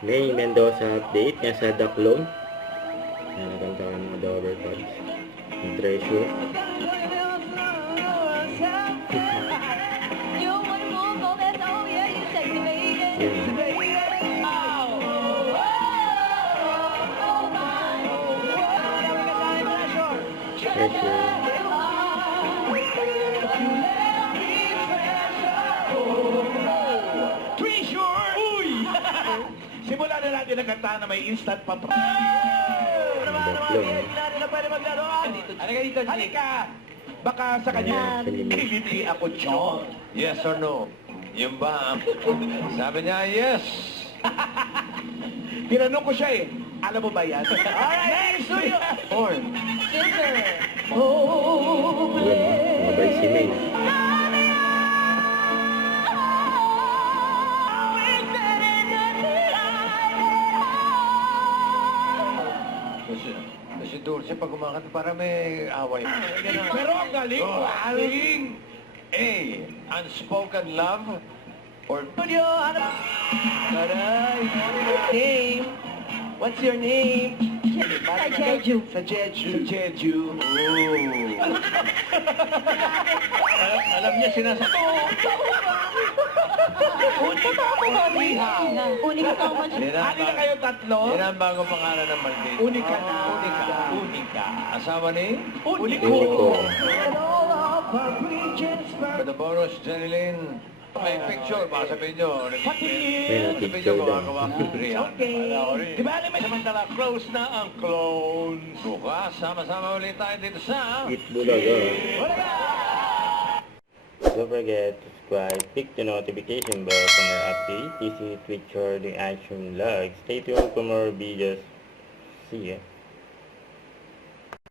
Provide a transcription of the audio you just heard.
May Mendoza update niya sa The Clone. Ayan, nakanta ko ng mga Dover Cubs. Yung Treasure. Yun. Treasure. Treasure! Uy! Simulan na natin ang kanta na may instant The Clone. Halika dito, halika! Baka sa kanya, kiliti ako, John. Yes or no? Yung ba? Sabi niya, yes. Tinanong ko siya eh, alam mo ba yan? Alright, next to you! Or, Yun, mabay si May. Si Dulce pag kumakanta para may away. pero ang galing, Oh, galing! A. Unspoken love or Taray, name? What's your name? Sa Jeju. Sa Jeju. Sa Jeju. alam niya sinasabi. Unika ka man. Ano na kayo tatlo? Yan ang bagong pangalan ng Maldita. Unika na. Unika. Asawa ni? Uniko. Uniko. For the bonus, Jeneline. May picture, baka sabihin nyo. May Sabihin picture nyo, daw. makakawa ko riyan. Okay. Di ba alam mo? Samantala, close na ang clones. Bukas, sama-sama ulit tayo dito sa... Eat Bulaga. Don't forget to subscribe, click the notification bell for more updates. This is Twitch or the Action Vlog. Stay tuned for more videos. See ya.